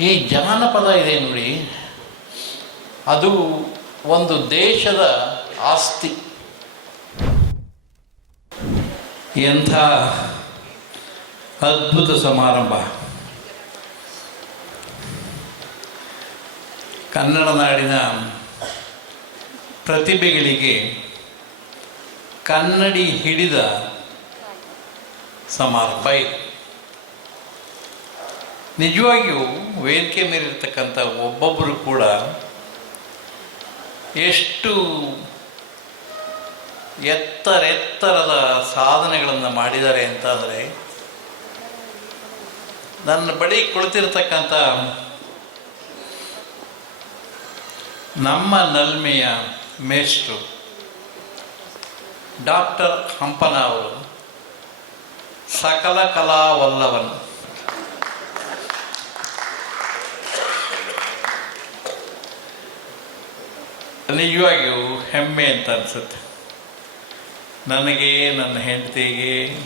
ಈ ಜಾನಪದ ಇದೆ ನೋಡಿ. ಅದು ಒಂದು ದೇಶದ ಆಸ್ತಿ. ಎಂಥ ಅದ್ಭುತ ಸಮಾರಂಭ. ಕನ್ನಡ ನಾಡಿನ ಪ್ರತಿಭೆಗಳಿಗೆ ಕನ್ನಡಿ ಹಿಡಿದ ಸಮಾರಂಭ ಇದು. ನಿಜವಾಗಿಯೂ ವೇದಿಕೆ ಮೇಲಿರ್ತಕ್ಕಂಥ ಒಬ್ಬೊಬ್ಬರು ಕೂಡ ಎಷ್ಟು ಎತ್ತರೆತ್ತರದ ಸಾಧನೆಗಳನ್ನು ಮಾಡಿದ್ದಾರೆ ಅಂತಾದರೆ, ನನ್ನ ಬಳಿ ಕುಳಿತಿರ್ತಕ್ಕಂಥ ನಮ್ಮ ನಲ್ಮೆಯ ಮೇಷ್ಟ್ರು ಡಾಕ್ಟರ್ ಹಂಪನ ಅವರು ಸಕಲ ಕಲಾವಲ್ಲವನ್. ನಿಜವಾಗಿಯೂ ಹೆಮ್ಮೆ ಅಂತ ಅನಿಸುತ್ತೆ. ನನಗೆ, ನನ್ನ ಹೆಂಡತಿಗೆ,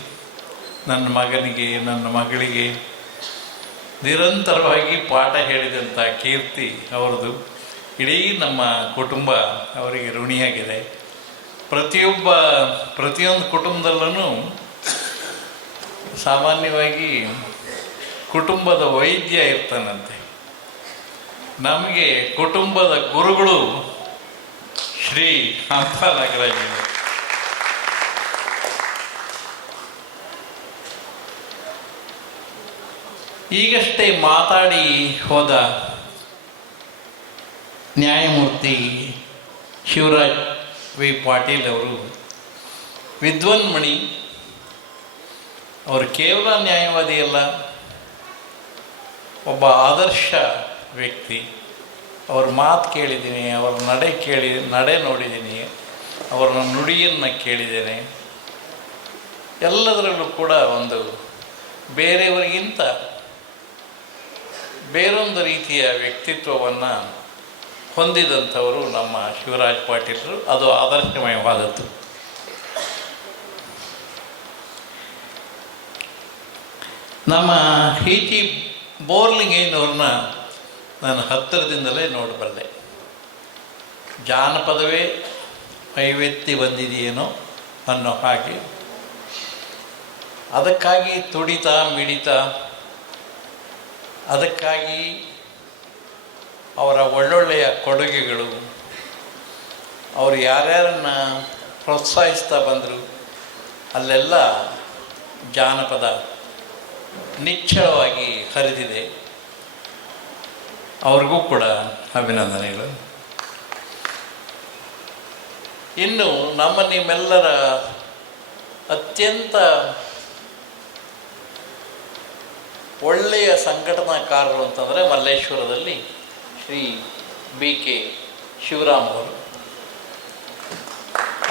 ನನ್ನ ಮಗನಿಗೆ, ನನ್ನ ಮಗಳಿಗೆ ನಿರಂತರವಾಗಿ ಪಾಠ ಹೇಳಿದಂಥ ಕೀರ್ತಿ ಅವರದು ಇಡೀ ನಮ್ಮ ಕುಟುಂಬ ಅವರಿಗೆ ಋಣಿಯಾಗಿದೆ. ಪ್ರತಿಯೊಬ್ಬ, ಪ್ರತಿಯೊಂದು ಕುಟುಂಬದಲ್ಲೂ ಸಾಮಾನ್ಯವಾಗಿ ಕುಟುಂಬದ ವೈದ್ಯ ಇರ್ತಾನಂತೆ. ನಮಗೆ ಕುಟುಂಬದ ಗುರುಗಳು ಶ್ರೀ ಹಂಪ ನಾಗರಾಜ್ ಈಗಷ್ಟೇ ಮಾತಾಡಿ ಹೋದ ನ್ಯಾಯಮೂರ್ತಿ ಶಿವರಾಜ್ ವಿ. ಪಾಟೀಲ್ ಅವರು, ವಿದ್ವನ್ಮಣಿ ಅವರು ಕೇವಲ ನ್ಯಾಯವಾದಿ ಅಲ್ಲ, ಒಬ್ಬ ಆದರ್ಶ ವ್ಯಕ್ತಿ. ಅವ್ರ ಮಾತು ಕೇಳಿದ್ದೀನಿ, ಅವರ ನಡೆ ಕೇಳಿ, ನಡೆ ನೋಡಿದ್ದೀನಿ ಅವರ ನುಡಿಯನ್ನು ಕೇಳಿದ್ದೇನೆ. ಎಲ್ಲದರಲ್ಲೂ ಕೂಡ ಒಂದು ಬೇರೆಯವರಿಗಿಂತ ಬೇರೊಂದು ರೀತಿಯ ವ್ಯಕ್ತಿತ್ವವನ್ನು ಹೊಂದಿದಂಥವರು ನಮ್ಮ ಶಿವರಾಜ್ ಪಾಟೀಲರು. ಅದು ಆದರ್ಶಮಯವಾದದ್ದು. ನಮ್ಮ ಟಿ ಬೋರ್ಲಿಂಗೇನವ್ರನ್ನ ನಾನು ಹತ್ತಿರದಿಂದಲೇ ನೋಡಬಲ್ಲೆ ಜಾನಪದವೇ ಕೈವೆತ್ತಿ ಬಂದಿದೆಯೇನೋ ಅನ್ನೋ ಹಾಗೆ. ಅದಕ್ಕಾಗಿ ತುಡಿತಾ ಮಿಡಿತಾ, ಅದಕ್ಕಾಗಿ ಅವರ ಒಳ್ಳೊಳ್ಳೆಯ ಕೊಡುಗೆಗಳು, ಅವರು ಯಾರ್ಯಾರನ್ನ ಪ್ರೋತ್ಸಾಹಿಸ್ತಾ ಬಂದರು, ಅಲ್ಲೆಲ್ಲ ಜಾನಪದ ನಿಚ್ಚಳವಾಗಿ ಹರಿದಿದೆ. ಅವ್ರಿಗೂ ಕೂಡ ಅಭಿನಂದನೆಗಳು. ಇನ್ನು ನಮ್ಮ ನಿಮ್ಮೆಲ್ಲರ ಅತ್ಯಂತ ಒಳ್ಳೆಯ ಸಂಘಟನಾಕಾರರು ಅಂತಂದರೆ ಮಲ್ಲೇಶ್ವರದಲ್ಲಿ ಶ್ರೀ ಬಿ ಕೆ ಶಿವರಾಮ್ ಅವರು.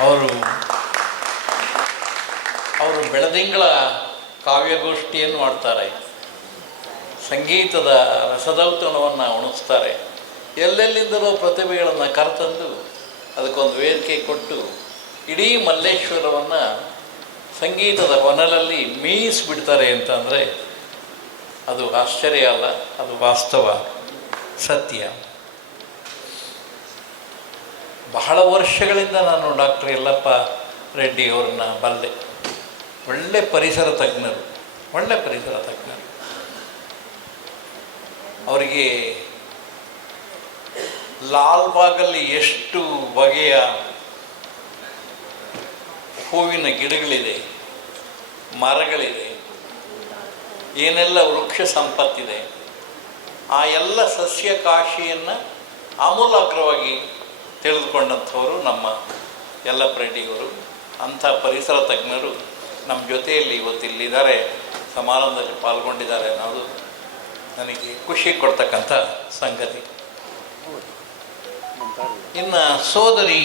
ಅವರು ಅವರು ಬೆಳದಿಂಗಳ ಕಾವ್ಯಗೋಷ್ಠಿಯನ್ನು ಮಾಡ್ತಾರೆ ಸಂಗೀತದ ರಸದೌತಣವನ್ನು ಉಣಿಸ್ತಾರೆ. ಎಲ್ಲೆಲ್ಲಿಂದಲೂ ಪ್ರತಿಭೆಗಳನ್ನು ಕರೆತಂದು ಅದಕ್ಕೊಂದು ವೇದಿಕೆ ಕೊಟ್ಟು ಇಡೀ ಮಲ್ಲೇಶ್ವರವನ್ನು ಸಂಗೀತದ ಹೊನಲಲ್ಲಿ ಮೀಸಿಬಿಡ್ತಾರೆ ಅಂತಂದರೆ ಅದು ಆಶ್ಚರ್ಯ ಅಲ್ಲ, ಅದು ವಾಸ್ತವ, ಸತ್ಯ. ಬಹಳ ವರ್ಷಗಳಿಂದ ನಾನು ಡಾಕ್ಟರ್ ಯಲ್ಲಪ್ಪ ರೆಡ್ಡಿ ಅವ್ರನ್ನ ಬಲ್ಲೆ ಒಳ್ಳೆ ಪರಿಸರ ತಜ್ಞರು, ಒಳ್ಳೆ ಪರಿಸರ ತಜ್ಞರು. ಅವರಿಗೆ ಲಾಲ್ಬಾಗಲ್ಲಿ ಎಷ್ಟು ಬಗೆಯ ಹೂವಿನ ಗಿಡಗಳಿದೆ, ಮರಗಳಿದೆ, ಏನೆಲ್ಲ ವೃಕ್ಷ ಸಂಪತ್ತಿದೆ, ಆ ಎಲ್ಲ ಸಸ್ಯ ಕಾಶಿಯನ್ನು ಆಮೂಲಾಗ್ರವಾಗಿ ತಿಳಿದುಕೊಂಡಂಥವರು ನಮ್ಮ ಎಲ್ಲ ಪ್ರೆಡ್ಡಿಯವರು ಅಂಥ ಪರಿಸರ ತಜ್ಞರು ನಮ್ಮ ಜೊತೆಯಲ್ಲಿ ಇವತ್ತಿಲ್ಲಿದ್ದಾರೆ, ಸಮಾರಂಭದಲ್ಲಿ ಪಾಲ್ಗೊಂಡಿದ್ದಾರೆ ಅನ್ನೋದು ನನಗೆ ಖುಷಿ ಕೊಡ್ತಕ್ಕಂಥ ಸಂಗತಿ. ಇನ್ನು ಸೋದರಿ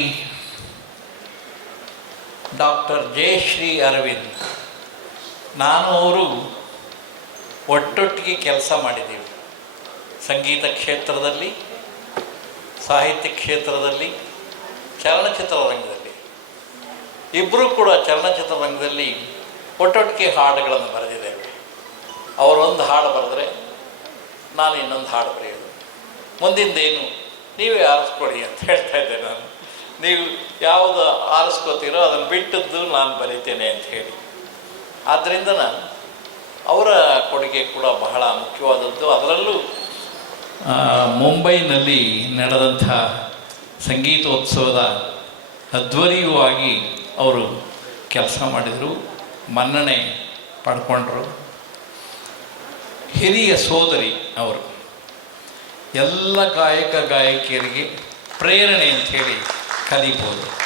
ಡಾಕ್ಟರ್ ಜಯಶ್ರೀ ಅರವಿಂದ್, ನಾನು ಅವರು ಒಟ್ಟೊಟ್ಟಿಗೆ ಕೆಲಸ ಮಾಡಿದ್ದೀವಿ ಸಂಗೀತ ಕ್ಷೇತ್ರದಲ್ಲಿ, ಸಾಹಿತ್ಯ ಕ್ಷೇತ್ರದಲ್ಲಿ, ಚಲನಚಿತ್ರ ರಂಗದಲ್ಲಿ. ಇಬ್ಬರೂ ಕೂಡ ಚಲನಚಿತ್ರ ರಂಗದಲ್ಲಿ ಒಟ್ಟೊಟ್ಟಿಗೆ ಹಾಡುಗಳನ್ನು ಬರೆದಿದ್ದೇವೆ. ಅವರೊಂದು ಹಾಡು ಬರೆದ್ರೆ ನಾನು ಇನ್ನೊಂದು ಹಾಡು ಬರೆಯೋದು ಮುಂದಿಂದೇನು, ನೀವೇ ಆರಿಸ್ಕೊಡಿ ಅಂತ ಹೇಳ್ತಾ ಇದ್ದೆ ನಾನು. ನೀವು ಯಾವುದು ಆರಿಸ್ಕೋತೀರೋ ಅದನ್ನು ಬಿಟ್ಟದ್ದು ನಾನು ಬರೀತೇನೆ ಅಂತ ಹೇಳಿ. ಆದ್ದರಿಂದ ನಾನು ಅವರ ಕೊಡುಗೆ ಕೂಡ ಬಹಳ ಮುಖ್ಯವಾದದ್ದು. ಅದರಲ್ಲೂ ಮುಂಬೈನಲ್ಲಿ ನಡೆದಂಥ ಸಂಗೀತೋತ್ಸವದ ಅಧ್ವರ್ಯವಾಗಿ ಅವರು ಕೆಲಸ ಮಾಡಿದರು. ಮನ್ನಣೆ ಪಡ್ಕೊಂಡ್ರು. ಹಿರಿಯ ಸೋದರಿ ಅವರು. ಎಲ್ಲ ಗಾಯಕ, ಗಾಯಕಿಯರಿಗೆ ಪ್ರೇರಣೆ ಅಂಥೇಳಿ ಕಲಿಬೋದು.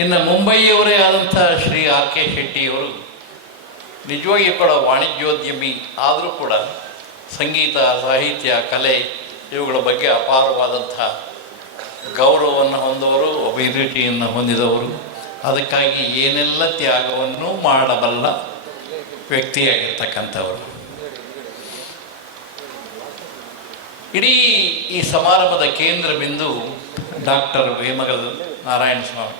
ಇನ್ನು ಮುಂಬಯಿಯವರೇ ಆದಂಥ ಶ್ರೀ ಆರ್ ಕೆ ಶೆಟ್ಟಿಯವರು ನಿಜವಾಗಿ ಕೂಡ ವಾಣಿಜ್ಯೋದ್ಯಮಿ, ಆದರೂ ಕೂಡ ಸಂಗೀತ, ಸಾಹಿತ್ಯ, ಕಲೆ ಇವುಗಳ ಬಗ್ಗೆ ಅಪಾರವಾದಂಥ ಗೌರವವನ್ನು ಹೊಂದವರು, ಅಭಿರುಚಿಯನ್ನು ಹೊಂದಿದವರು. ಅದಕ್ಕಾಗಿ ಏನೆಲ್ಲ ತ್ಯಾಗವನ್ನು ಮಾಡಬಲ್ಲ ವ್ಯಕ್ತಿಯಾಗಿರ್ತಕ್ಕಂಥವರು. ಇಡೀ ಈ ಸಮಾರಂಭದ ಕೇಂದ್ರ ಬಿಂದು ಡಾಕ್ಟರ್ ವೇಮಗಲ್ ನಾರಾಯಣ ಸ್ವಾಮಿ.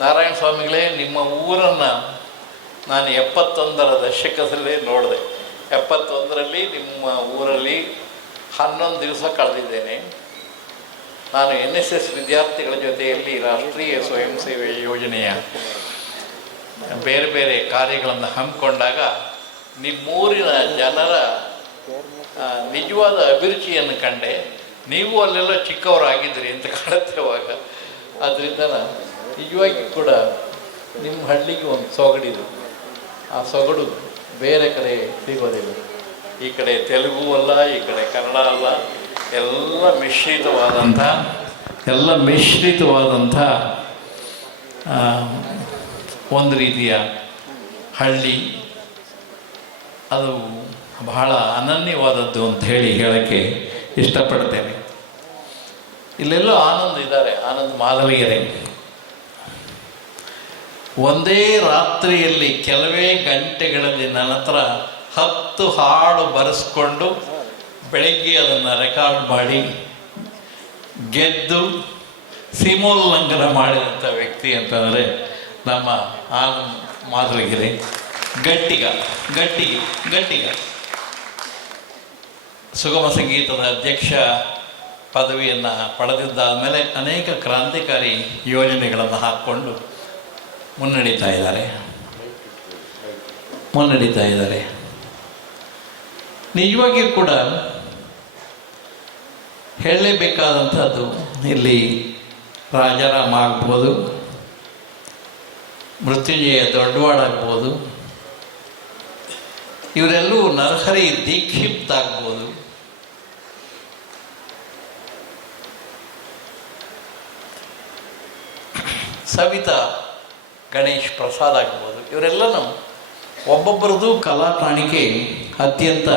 ನಾರಾಯಣ ಸ್ವಾಮಿಗಳೇ, ನಿಮ್ಮ ಊರನ್ನು ನಾನು ಎಪ್ಪತ್ತೊಂದರ ದಶಕದಲ್ಲೇ ನೋಡಿದೆ. ಎಪ್ಪತ್ತೊಂದರಲ್ಲಿ ನಿಮ್ಮ ಊರಲ್ಲಿ ಹನ್ನೊಂದು ದಿವಸ ಕಳೆದಿದ್ದೇನೆ. ನಾನು ಎನ್ ಎಸ್ ಎಸ್ ವಿದ್ಯಾರ್ಥಿಗಳ ಜೊತೆಯಲ್ಲಿ ರಾಷ್ಟ್ರೀಯ ಸ್ವಯಂ ಸೇವೆ ಯೋಜನೆಯ ಬೇರೆ ಬೇರೆ ಕಾರ್ಯಗಳನ್ನು ಹಮ್ಮಿಕೊಂಡಾಗ ನಿಮ್ಮೂರಿನ ಜನರ ನಿಜವಾದ ಅಭಿರುಚಿಯನ್ನು ಕಂಡೆ. ನೀವು ಅಲ್ಲೆಲ್ಲ ಚಿಕ್ಕವರಾಗಿದ್ದೀರಿ ಅಂತ ಕಾಣುತ್ತೆ ಅವಾಗ. ಅದರಿಂದ ನಿಜವಾಗಿ ಕೂಡ ನಿಮ್ಮ ಹಳ್ಳಿಗೆ ಒಂದು ಸೊಗಡಿದು. ಆ ಸೊಗಡು ಬೇರೆ ಕಡೆ ಸಿಗೋದಿಲ್ಲ. ಈ ಕಡೆ ತೆಲುಗು ಅಲ್ಲ, ಈ ಕಡೆ ಕನ್ನಡ ಅಲ್ಲ, ಎಲ್ಲ ಮಿಶ್ರಿತವಾದಂಥ ಎಲ್ಲ ಮಿಶ್ರಿತವಾದಂಥ ಒಂದು ರೀತಿಯ ಹಳ್ಳಿ. ಅದು ಬಹಳ ಅನನ್ಯವಾದದ್ದು ಅಂತ ಹೇಳಿ ಹೇಳೋಕ್ಕೆ ಇಷ್ಟಪಡ್ತೇನೆ. ಇಲ್ಲೆಲ್ಲೋ ಆನಂದ್ ಇದ್ದಾರೆ, ಆನಂದ್ ಮಾದಲಿಗೆರೆ. ಒಂದೇ ರಾತ್ರಿಯಲ್ಲಿ ಕೆಲವೇ ಗಂಟೆಗಳಲ್ಲಿ ನನ್ನ ಹತ್ರ ಹತ್ತು ಹಾಡು ಬರೆಸ್ಕೊಂಡು ಬೆಳಗ್ಗೆ ಅದನ್ನು ರೆಕಾರ್ಡ್ ಮಾಡಿ, ಗೆದ್ದು ಸೀಮೋಲ್ಲಂಘನ ಮಾಡಿದಂಥ ವ್ಯಕ್ತಿ ಅಂತಂದರೆ ನಮ್ಮ ಆನಂದ್ ಮಾದಲಿಗೆರೆ ಗಟ್ಟಿಗ, ಗಟ್ಟಿಗೆ, ಗಟ್ಟಿಗ. ಸುಗಮ ಸಂಗೀತದ ಅಧ್ಯಕ್ಷ ಪದವಿಯನ್ನು ಪಡೆದಿದ್ದಾದ ಮೇಲೆ ಅನೇಕ ಕ್ರಾಂತಿಕಾರಿ ಯೋಜನೆಗಳನ್ನು ಹಾಕ್ಕೊಂಡು ಮುನ್ನಡೀತಾ ಇದ್ದಾರೆ. ಮುನ್ನಡೀತಾ ಇದ್ದಾರೆ. ನಿಜವಾಗಿಯೂ ಕೂಡ ಹೇಳಲೇಬೇಕಾದಂಥದ್ದು ಇಲ್ಲಿ ರಾಜಾರಾಮ ಆಗ್ಬೋದು ಮೃತ್ಯುಂಜಯ ದೊಡ್ಡವಾಡ ಆಗ್ಬೋದು. ಇವರೆಲ್ಲೂ ನರಹರಿ ದೀಕ್ಷಿಪ್ತ ಆಗ್ಬೋದು ಸವಿತಾ, ಗಣೇಶ್ ಪ್ರಸಾದ್ ಆಗ್ಬೋದು. ಇವರೆಲ್ಲನೂ ಒಬ್ಬೊಬ್ಬರದು ಕಲಾ ಕಾಣಿಕೆ ಅತ್ಯಂತ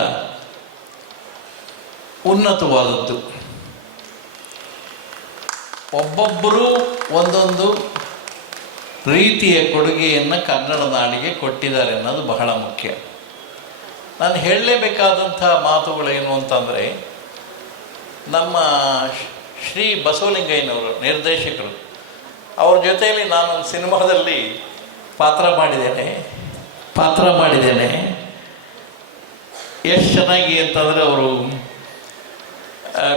ಉನ್ನತವಾದದ್ದು. ಒಬ್ಬೊಬ್ಬರು ಒಂದೊಂದು ರೀತಿಯ ಕೊಡುಗೆಯನ್ನು ಕನ್ನಡ ನಾಡಿಗೆ ಕೊಟ್ಟಿದ್ದಾರೆ ಅನ್ನೋದು ಬಹಳ ಮುಖ್ಯ. ನಾನು ಹೇಳಲೇಬೇಕಾದಂಥ ಮಾತುಗಳೇನು ಅಂತಂದರೆ, ನಮ್ಮ ಶ್ರೀ- ಬಸವಲಿಂಗಯ್ಯನವರು, ನಿರ್ದೇಶಕರು, ಅವ್ರ ಜೊತೆಯಲ್ಲಿ ನಾನು ಒಂದು ಸಿನಿಮಾದಲ್ಲಿ ಪಾತ್ರ ಮಾಡಿದ್ದೇನೆ. ಪಾತ್ರ ಮಾಡಿದ್ದೇನೆ. ಎಷ್ಟು ಚೆನ್ನಾಗಿ ಅಂತಂದರೆ ಅವರು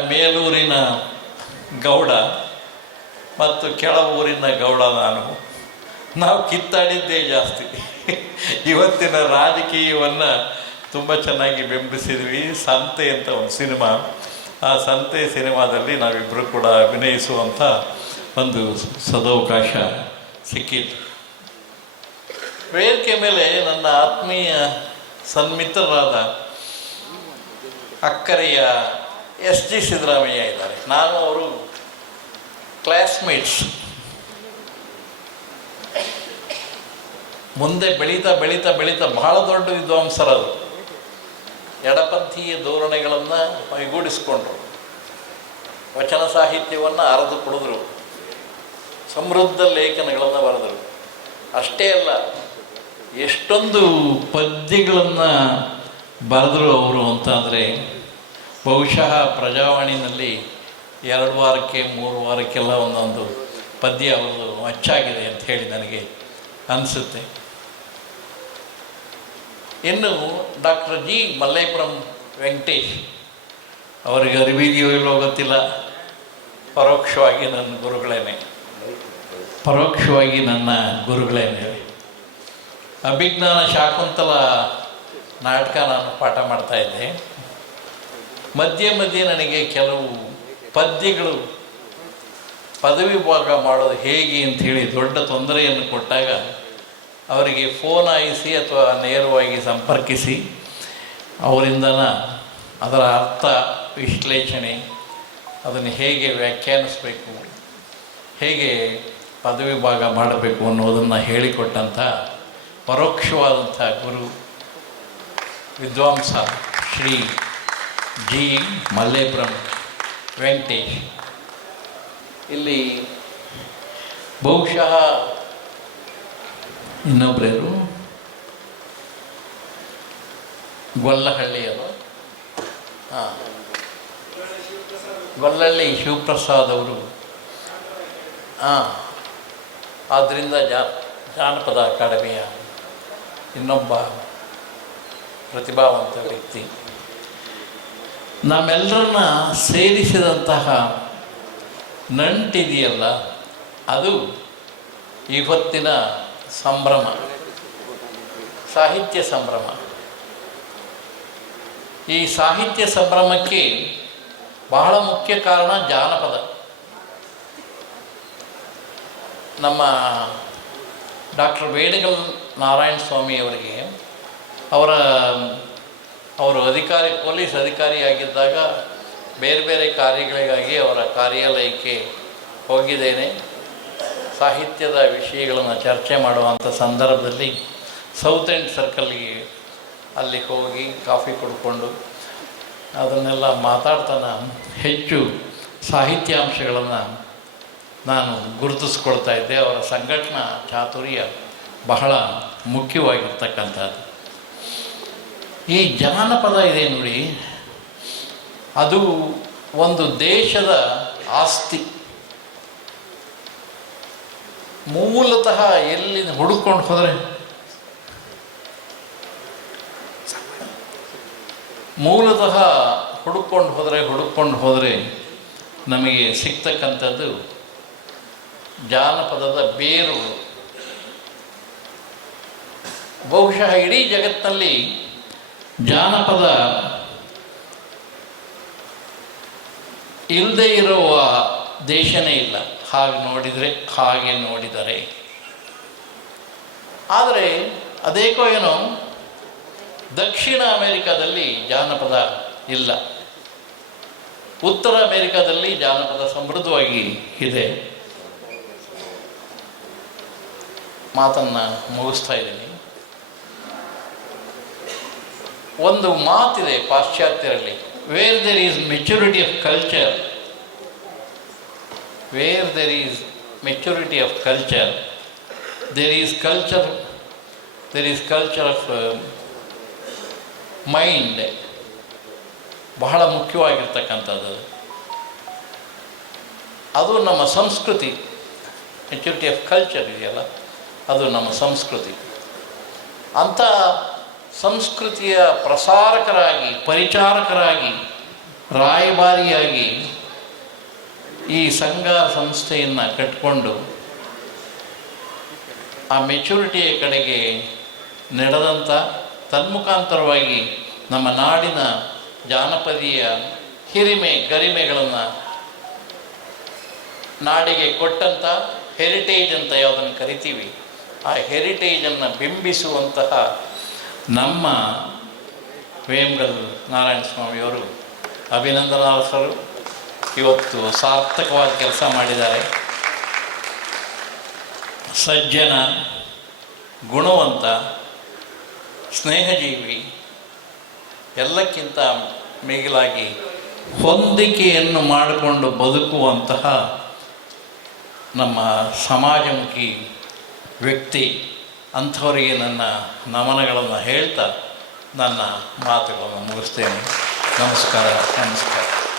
ಮೇಲೂರಿನ ಗೌಡ ಮತ್ತು ಕೆಳ ಊರಿನ ಗೌಡ ನಾನು. ನಾವು ಕಿತ್ತಾಡಿದ್ದೇ ಜಾಸ್ತಿ. ಇವತ್ತಿನ ರಾಜಕೀಯವನ್ನು ತುಂಬ ಚೆನ್ನಾಗಿ ಬಿಂಬಿಸಿದ್ವಿ ಸಂತೆ ಅಂತ ಒಂದು ಸಿನಿಮಾ. ಆ ಸಂತೆ ಸಿನಿಮಾದಲ್ಲಿ ನಾವಿಬ್ಬರು ಕೂಡ ಅಭಿನಯಿಸುವಂಥ ಒಂದು ಸದವಕಾಶ ಸಿಕ್ಕಿತ್ತು. ವೇದಿಕೆ ಮೇಲೆ ನನ್ನ ಆತ್ಮೀಯ ಸನ್ಮಿತ್ರರಾದ ಅಕ್ಕರೆಯ ಎಸ್ ಜಿ ಸಿದ್ದರಾಮಯ್ಯ ಇದ್ದಾರೆ. ನಾನು ಅವರು ಕ್ಲಾಸ್ಮೇಟ್ಸ್ ಮುಂದೆ ಬೆಳೀತಾ ಬೆಳೀತಾ ಬೆಳೀತಾ ಬಹಳ ದೊಡ್ಡ ವಿದ್ವಾಂಸರದು ಎಡಪಂಥೀಯ ಧೋರಣೆಗಳನ್ನು ಮೈಗೂಡಿಸ್ಕೊಂಡ್ರು. ವಚನ ಸಾಹಿತ್ಯವನ್ನು ಅರದು ಕುಡಿದ್ರು. ಸಮೃದ್ಧ ಲೇಖನಗಳನ್ನು ಬರೆದರು. ಅಷ್ಟೇ ಅಲ್ಲ, ಎಷ್ಟೊಂದು ಪದ್ಯಗಳನ್ನು ಬರೆದರು ಅವರು ಅಂತಂದರೆ, ಬಹುಶಃ ಪ್ರಜಾವಾಣಿನಲ್ಲಿ ಎರಡು ವಾರಕ್ಕೆ, ಮೂರು ವಾರಕ್ಕೆಲ್ಲ ಒಂದೊಂದು ಪದ್ಯ ಅವರು ಅಚ್ಚಾಗಿದೆ ಅಂತ ಹೇಳಿ ನನಗೆ ಅನಿಸುತ್ತೆ. ಇನ್ನು ಡಾಕ್ಟರ್ ಜಿ ಮಲ್ಲೇಪುರಂ ವೆಂಕಟೇಶ್. ಅವರಿಗೆ ಅರಿವಿದೆಯೋ ಇಲ್ಲೋ ಗೊತ್ತಿಲ್ಲ. ಪರೋಕ್ಷವಾಗಿ ನನ್ನ ಗುರುಗಳೇನೆ. ಪರೋಕ್ಷವಾಗಿ ನನ್ನ ಗುರುಗಳೇನೆ. ಅಭಿಜ್ಞಾನ ಶಾಕುಂತಲ ನಾಟಕ ನಾನು ಪಾಠ ಮಾಡ್ತಾ ಇದ್ದೆ. ಮಧ್ಯೆ ಮಧ್ಯೆ ನನಗೆ ಕೆಲವು ಪದ್ಯಗಳು ಪದವಿ ಭಾಗ ಮಾಡೋದು ಹೇಗೆ ಅಂಥೇಳಿ ದೊಡ್ಡ ತೊಂದರೆಯನ್ನು ಕೊಟ್ಟಾಗ ಅವರಿಗೆ ಫೋನ್ ಆಯಿಸಿ ಅಥವಾ ನೇರವಾಗಿ ಸಂಪರ್ಕಿಸಿ, ಅವರಿಂದನ ಅದರ ಅರ್ಥ, ವಿಶ್ಲೇಷಣೆ, ಅದನ್ನು ಹೇಗೆ ವ್ಯಾಖ್ಯಾನಿಸಬೇಕು, ಹೇಗೆ ಪದವಿ ಭಾಗ ಮಾಡಬೇಕು ಅನ್ನೋದನ್ನು ಹೇಳಿಕೊಟ್ಟಂಥ ಪರೋಕ್ಷವಾದಂಥ ಗುರು ವಿದ್ವಾಂಸ ಶ್ರೀ ಜಿ. ಮಲ್ಲೇಪುರಂ ವೆಂಕಟೇಶ್. ಇಲ್ಲಿ ಬಹುಶಃ ಇನ್ನೊಬ್ಬರು ಗೊಲ್ಲಹಳ್ಳಿಯವರು ಹಾಂ. ಗೊಲ್ಲಹಳ್ಳಿ ಶಿವಪ್ರಸಾದ್ ಅವರು. ಹಾಂ. ಆದ್ದರಿಂದ ಜಾ, ಜಾನಪದ ಅಕಾಡೆಮಿಯ ಇನ್ನೊಬ್ಬ ಪ್ರತಿಭಾವಂತ ವ್ಯಕ್ತಿ. ನಮ್ಮೆಲ್ಲರನ್ನ ಸೇರಿಸಿದಂತಹ ನಂಟಿದೆಯಲ್ಲ, ಅದು ಇವತ್ತಿನ ಸಂಭ್ರಮ. ಸಾಹಿತ್ಯ ಸಂಭ್ರಮ. ಈ ಸಾಹಿತ್ಯ ಸಂಭ್ರಮಕ್ಕೆ ಬಹಳ ಮುಖ್ಯ ಕಾರಣ ಜಾನಪದ. ನಮ್ಮ ಡಾಕ್ಟರ್ ಬೇಡಗಲ್ ನಾರಾಯಣ ಸ್ವಾಮಿ ಅವರಿಗೆ ಅವರ, ಅವರು ಅಧಿಕಾರಿ, ಪೊಲೀಸ್ ಅಧಿಕಾರಿಯಾಗಿದ್ದಾಗ ಬೇರೆ ಬೇರೆ ಕಾರ್ಯಗಳಿಗಾಗಿ ಅವರ ಕಾರ್ಯಾಲಯಕ್ಕೆ ಹೋಗಿದ್ದೇನೆ. ಸಾಹಿತ್ಯದ ವಿಷಯಗಳನ್ನು ಚರ್ಚೆ ಮಾಡುವಂಥ ಸಂದರ್ಭದಲ್ಲಿ ಸೌತ್ ಎಂಡ್ ಸರ್ಕಲ್ಗೆ ಅಲ್ಲಿಗೆ ಹೋಗಿ ಕಾಫಿ ಕುಡ್ಕೊಂಡು ಅದನ್ನೆಲ್ಲ ಮಾತಾಡ್ತಾನ ಹೆಚ್ಚು ಸಾಹಿತ್ಯಾಂಶಗಳನ್ನು ನಾನು ಗುರುತಿಸ್ಕೊಳ್ತಾ ಇದ್ದೆ. ಅವರ ಸಂಘಟನಾ ಚಾತುರ್ಯ ಬಹಳ ಮುಖ್ಯವಾಗಿರ್ತಕ್ಕಂಥದ್ದು. ಈ ಜಾನಪದ ಇದೆ ನೋಡಿ, ಅದು ಒಂದು ದೇಶದ ಆಸ್ತಿ. ಮೂಲತಃ ಎಲ್ಲಿ ಹುಡುಕೊಂಡು ಹೋದರೆ? ಮೂಲತಃ ಹುಡುಕೊಂಡು ಹೋದರೆ ಹುಡುಕೊಂಡು ಹೋದರೆ ನಮಗೆ ಸಿಗ್ತಕ್ಕಂಥದ್ದು ಜಾನಪದದ ಬೇರು ಬಹುಶಃ ಇಡೀ ಜಗತ್ತಿನಲ್ಲಿ ಜಾನಪದ ಇಲ್ಲದೆ ಇರುವ ದೇಶನೇ ಇಲ್ಲ. ಹಾಗೆ ನೋಡಿದರೆ ಹಾಗೆ ನೋಡಿದರೆ. ಆದರೆ, ಅದೇಕೋ ಏನೋ, ದಕ್ಷಿಣ ಅಮೆರಿಕಾದಲ್ಲಿ ಜಾನಪದ ಇಲ್ಲ. ಉತ್ತರ ಅಮೆರಿಕಾದಲ್ಲಿ ಜಾನಪದ ಸಮೃದ್ಧವಾಗಿ ಇದೆ. ಮಾತನ್ನು ಮುಗಿಸ್ತಾ ಇದ್ದೀನಿ. ಒಂದು ಮಾತಿದೆ ಪಾಶ್ಚಾತ್ಯರಲ್ಲಿ where there is maturity of culture where there is maturity of culture there is culture there is culture of mind ಬಹಳ ಮುಖ್ಯವಾಗಿರ್ತಕ್ಕಂಥದ್ದು. ಅದು ನಮ್ಮ ಸಂಸ್ಕೃತಿ ಮೆಚುರಿಟಿ ಆಫ್ ಕಲ್ಚರ್ ಇದೆಯಲ್ಲ, ಅದು ನಮ್ಮ ಸಂಸ್ಕೃತಿ. ಅಂಥ ಸಂಸ್ಕೃತಿಯ ಪ್ರಸಾರಕರಾಗಿ, ಪರಿಚಾರಕರಾಗಿ, ರಾಯಭಾರಿಯಾಗಿ ಈ ಸಂಘ ಸಂಸ್ಥೆಯನ್ನು ಕಟ್ಕೊಂಡು ಆ ಮೆಚುರಿಟಿಯ ಕಡೆಗೆ ನಡೆದಂಥ ತನ್ಮುಖಾಂತರವಾಗಿ ನಮ್ಮ ನಾಡಿನ ಜಾನಪದೀಯ ಹಿರಿಮೆ ಗರಿಮೆಗಳನ್ನು ನಾಡಿಗೆ ಕೊಟ್ಟಂಥ ಹೆರಿಟೇಜ್ ಅಂತ ಯಾವುದನ್ನು ಕರಿತೀವಿ, ಆ ಹೆರಿಟೇಜನ್ನು ಬಿಂಬಿಸುವಂತಹ ನಮ್ಮ ವೇಮಗಲ್ ನಾರಾಯಣ ಸ್ವಾಮಿಯವರು ಅಭಿನಂದನಾರ್ಹರು. ಇವತ್ತು ಸಾರ್ಥಕವಾದ ಕೆಲಸ ಮಾಡಿದ್ದಾರೆ. ಸಜ್ಜನ, ಗುಣವಂತ, ಸ್ನೇಹಜೀವಿ, ಎಲ್ಲಕ್ಕಿಂತ ಮಿಗಿಲಾಗಿ ಹೊಂದಿಕೆಯನ್ನು ಮಾಡಿಕೊಂಡು ಬದುಕುವಂತಹ ನಮ್ಮ ಸಮಾಜಮುಖಿ ವ್ಯಕ್ತಿ ಅಂಥವರಿಗೆ ನನ್ನ ನಮನಗಳನ್ನು ಹೇಳ್ತಾ ನನ್ನ ಮಾತುಗಳನ್ನು ಮುಗಿಸ್ತೇನೆ. ನಮಸ್ಕಾರ ನಮಸ್ಕಾರ.